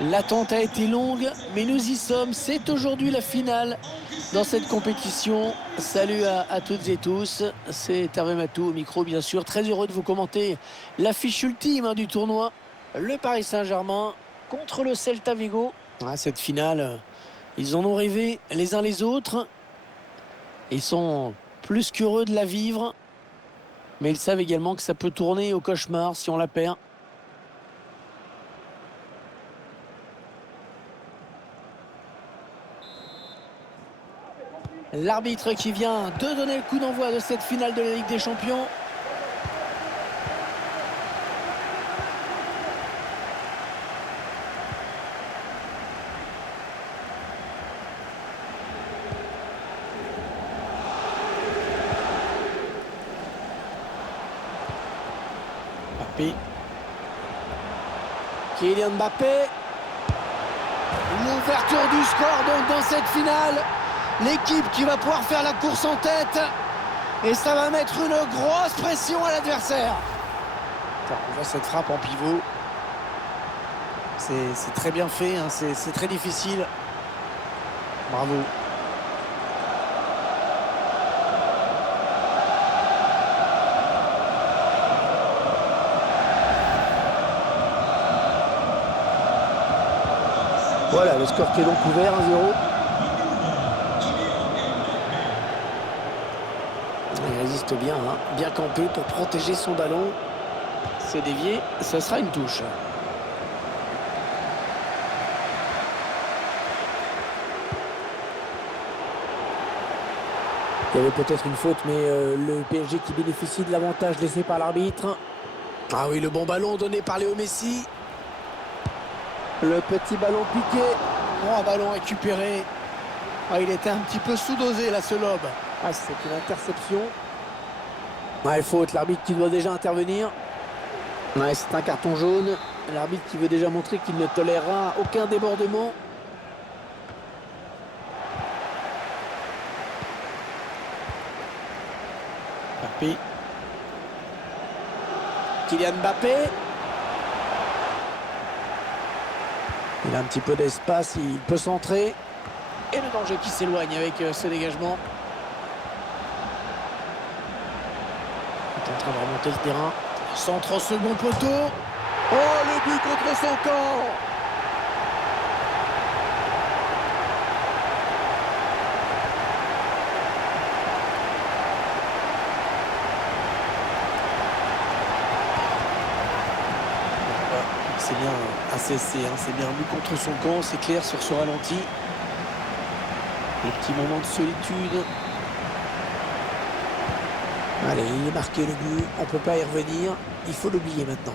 L'attente a été longue, mais nous y sommes. C'est aujourd'hui la finale dans cette compétition. Salut à toutes et tous. C'est Hervé Matou au micro, bien sûr. Très heureux de vous commenter l'affiche ultime du tournoi. Le Paris Saint-Germain contre le Celta Vigo. Cette finale, ils en ont rêvé les uns les autres. Ils sont plus qu'heureux de la vivre. Mais ils savent également que ça peut tourner au cauchemar si on la perd. L'arbitre qui vient de donner le coup d'envoi de cette finale de la Ligue des Champions. Mbappé. Kylian Mbappé. L'ouverture du score donc dans cette finale. L'équipe qui va pouvoir faire la course en tête. Et ça va mettre une grosse pression à l'adversaire. On voit cette frappe en pivot. C'est très bien fait, hein. C'est très difficile. Bravo. Voilà, le score qui est donc ouvert, 1-0. Il résiste bien, hein. Bien campé pour protéger son ballon. C'est dévié, ce sera une touche. Il y avait peut-être une faute, mais le PSG qui bénéficie de l'avantage laissé par l'arbitre. Ah oui, le bon ballon donné par Léo Messi. Le petit ballon piqué. Oh, un ballon récupéré. Ah, il était un petit peu sous-dosé là, ce lob. Ah, c'est une interception. Ouais, faute, l'arbitre qui doit déjà intervenir. Ouais, c'est un carton jaune. L'arbitre qui veut déjà montrer qu'il ne tolérera aucun débordement. Mbappé. Kylian Mbappé. Il a un petit peu d'espace, il peut centrer. Et le danger qui s'éloigne avec ce dégagement. Il est en train de remonter le terrain. Centre au second poteau. Oh, le but contre son camp. C'est bien un CSC, hein. C'est bien un but contre son camp, c'est clair sur ce ralenti. Les petits moments de solitude. Allez, il est marqué le but, on ne peut pas y revenir, il faut l'oublier maintenant.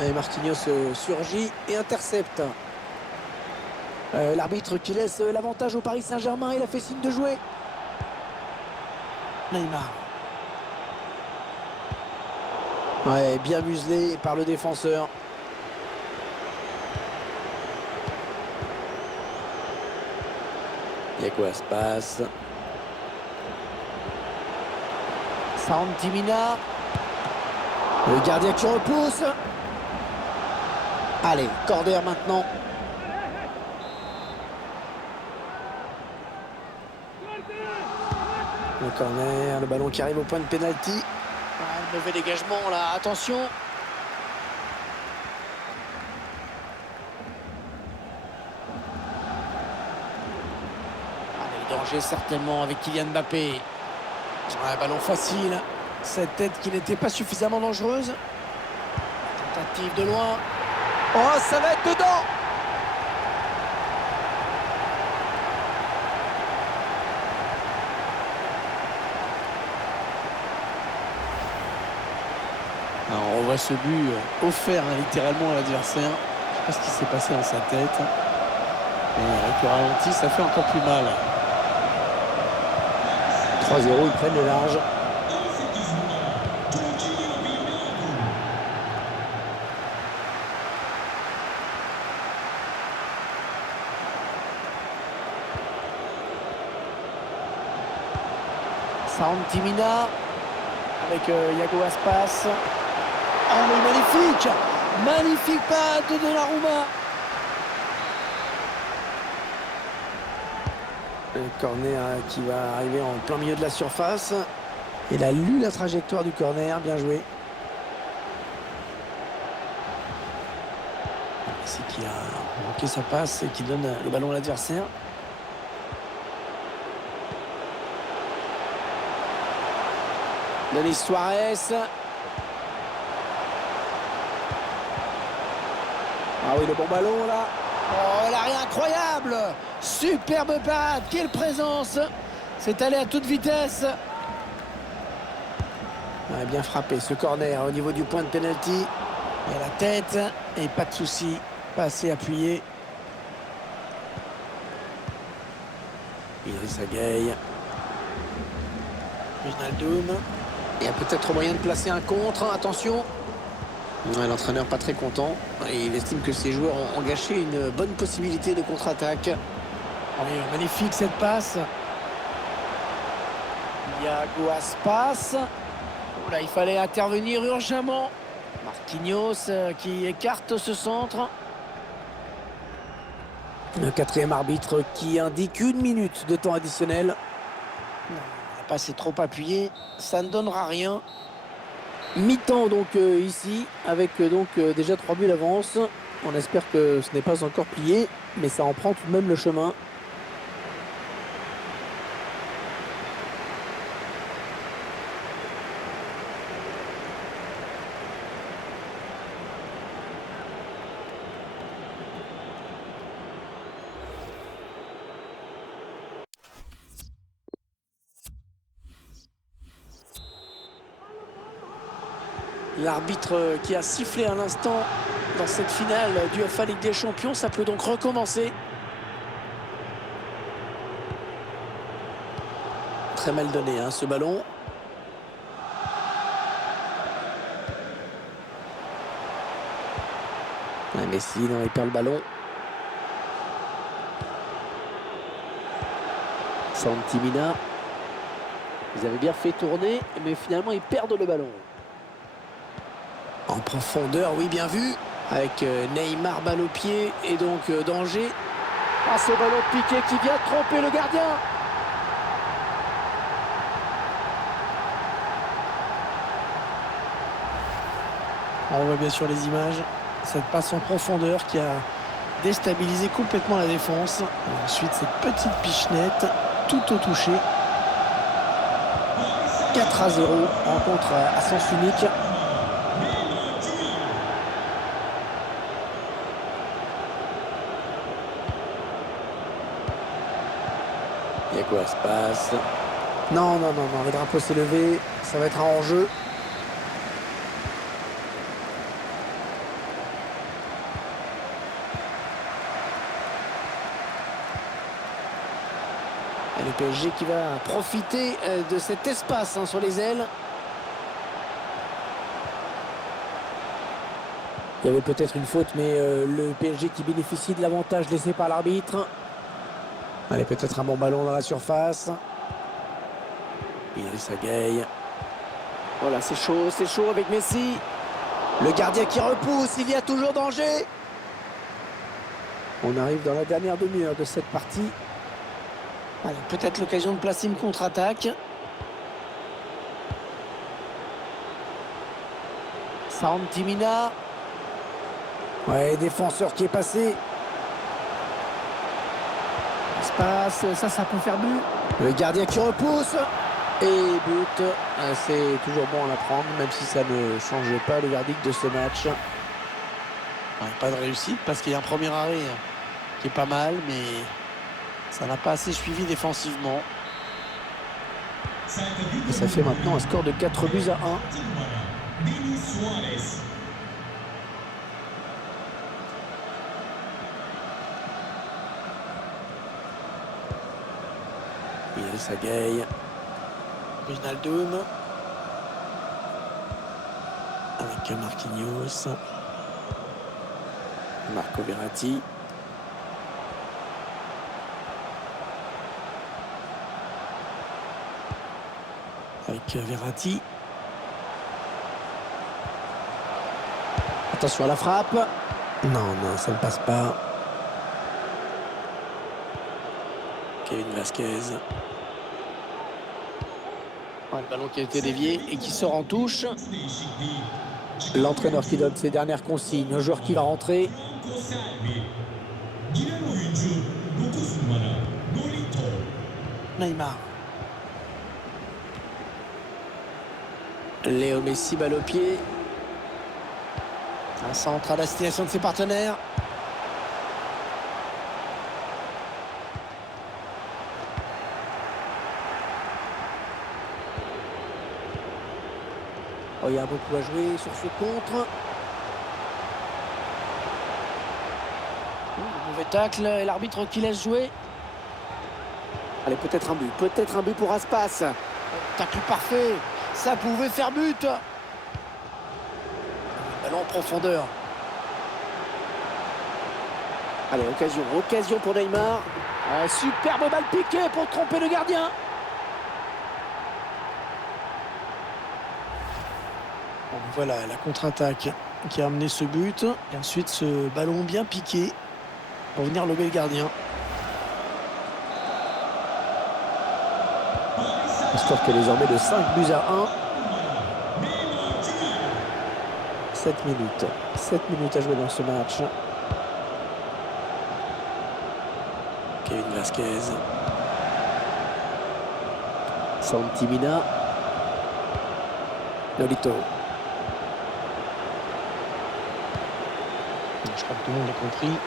Et Marquinhos surgit et intercepte. L'arbitre qui laisse l'avantage au Paris Saint-Germain, il a fait signe de jouer. Neymar. Ouais, bien muselé par le défenseur. Il y a quoi, se passe. Santimina. Le gardien qui repousse. Allez, corner maintenant. Le corner, le ballon qui arrive au point de pénalty. Ah, mauvais dégagement là, attention. Allez, le danger certainement avec Kylian Mbappé. Un ballon facile. Cette tête qui n'était pas suffisamment dangereuse. Tentative de loin. Oh, ça va être dedans. Alors, on voit ce but offert littéralement à l'adversaire. Je ne sais pas ce qui s'est passé dans sa tête. Et avec le ralenti, ça fait encore plus mal. 3-0, ils prennent le large. Santimina avec Iago Aspas. Oh, mais magnifique! Magnifique pas de Donnarumma. Le corner qui va arriver en plein milieu de la surface. Il a lu la trajectoire du corner, bien joué. C'est qui a manqué sa passe et qui donne le ballon à l'adversaire. Denis Suarez. Ah oui, le bon ballon là. Oh, l'arrêt incroyable. Superbe parade, quelle présence. C'est allé à toute vitesse. Ouais, bien frappé ce corner au niveau du point de pénalty. Il a la tête et pas de souci, pas assez appuyé. Idrissa Gueye. Wijnaldum. Il y a peut-être moyen de placer un contre, attention. Ouais, l'entraîneur pas très content. Il estime que ses joueurs ont gâché une bonne possibilité de contre-attaque. Oui, magnifique cette passe. Thiago Aspas. Oh là, il fallait intervenir urgemment. Marquinhos qui écarte ce centre. Le quatrième arbitre qui indique 1 minute de temps additionnel. La passe est trop appuyée, ça ne donnera rien. Mi-temps donc ici, avec déjà 3 buts d'avance. On espère que ce n'est pas encore plié, mais ça en prend tout de même le chemin. L'arbitre qui a sifflé à l'instant dans cette finale du UEFA Ligue des Champions, ça peut donc recommencer. Très mal donné ce ballon. Messi, non, il perd le ballon. Santimina. Ils avaient bien fait tourner, mais finalement ils perdent le ballon. En profondeur, oui, bien vu. Avec Neymar, balle au pied et donc danger. Ah, ce ballon piqué qui vient tromper le gardien. On voit bien sûr les images. Cette passe en profondeur qui a déstabilisé complètement la défense. Et ensuite, cette petite pichenette, tout au toucher. 4-0, rencontre à sens unique. Il y a quoi se passe? Non, non, non, non, le drapeau s'est levé. Ça va être un hors-jeu. Et le PSG qui va profiter de cet espace sur les ailes. Il y avait peut-être une faute, mais le PSG qui bénéficie de l'avantage laissé par l'arbitre. Allez, peut-être un bon ballon dans la surface. Idrissa Gueye. Voilà, c'est chaud avec Messi. Le gardien qui repousse, il y a toujours danger. On arrive dans la dernière demi-heure de cette partie. Allez, peut-être l'occasion de placer une contre-attaque. Santimina. Ouais, défenseur qui est passé. Espace, ça peut faire but. Le gardien qui repousse. Et but. C'est toujours bon à la prendre, même si ça ne change pas le verdict de ce match. Ouais, pas de réussite parce qu'il y a un premier arrêt qui est pas mal, mais ça n'a pas assez suivi défensivement. Et ça fait maintenant un score de 4-1. Idrissa Gueye. Wijnaldum. Avec Marquinhos. Marco Verratti. Avec Verratti. Attention à la frappe. Non, non, ça ne passe pas. Kevin Vasquez. Le ballon qui a été dévié et qui sort en touche. L'entraîneur qui donne ses dernières consignes. Un joueur qui va rentrer. Neymar. Léo Messi, balle au pied. Un centre à destination de ses partenaires. Oh, il y a beaucoup à jouer sur ce contre. Mauvais tacle et l'arbitre qui laisse jouer. Allez, peut-être un but pour Aspas. Tacle parfait, ça pouvait faire but. Ballon en profondeur. Allez, occasion pour Neymar. Superbe balle piquée pour tromper le gardien. Bon, voilà la contre-attaque qui a amené ce but. Et ensuite ce ballon bien piqué pour venir lever le gardien. Le score qui est désormais de 5 buts à 1. 7 minutes. 7 minutes à jouer dans ce match. Kevin Vasquez. Santimina. Nolito. Je crois que tout le monde a compris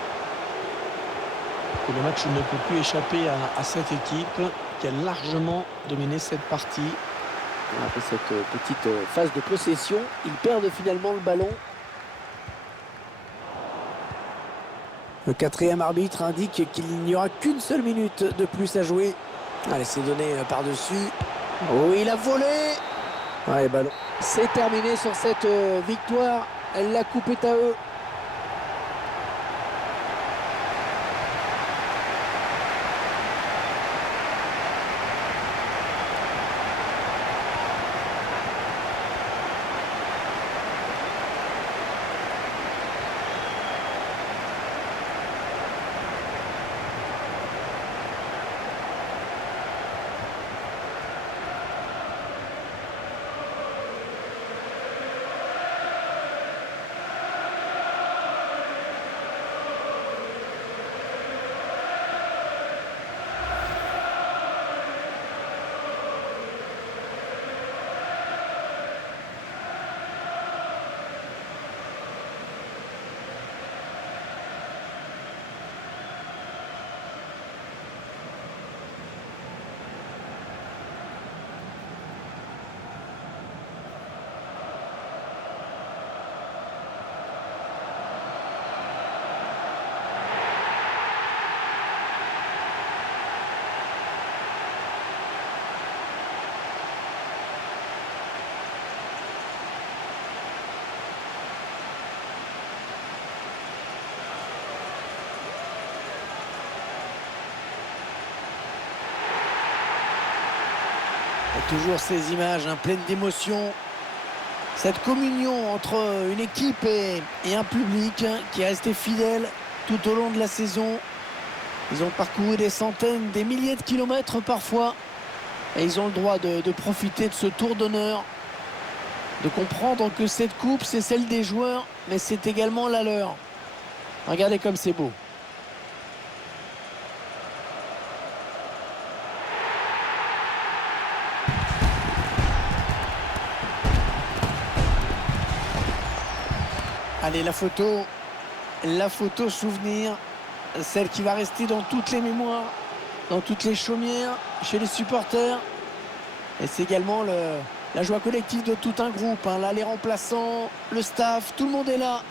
que le match ne peut plus échapper à cette équipe qui a largement dominé cette partie. Après cette petite phase de possession, ils perdent finalement le ballon. Le quatrième arbitre indique qu'il n'y aura qu'une seule minute de plus à jouer. Allez, c'est donné par-dessus. Oh, il a volé. Allez, ballon. C'est terminé sur cette victoire. La coupe est à eux. Et toujours ces images pleines d'émotion. Cette communion entre une équipe et un public qui est resté fidèle tout au long de la saison. Ils ont parcouru des centaines, des milliers de kilomètres parfois. Et ils ont le droit de profiter de ce tour d'honneur. De comprendre que cette coupe, c'est celle des joueurs, mais c'est également la leur. Regardez comme c'est beau. Allez, la photo souvenir, celle qui va rester dans toutes les mémoires, dans toutes les chaumières, chez les supporters. Et c'est également la joie collective de tout un groupe. Là, les remplaçants, le staff, tout le monde est là.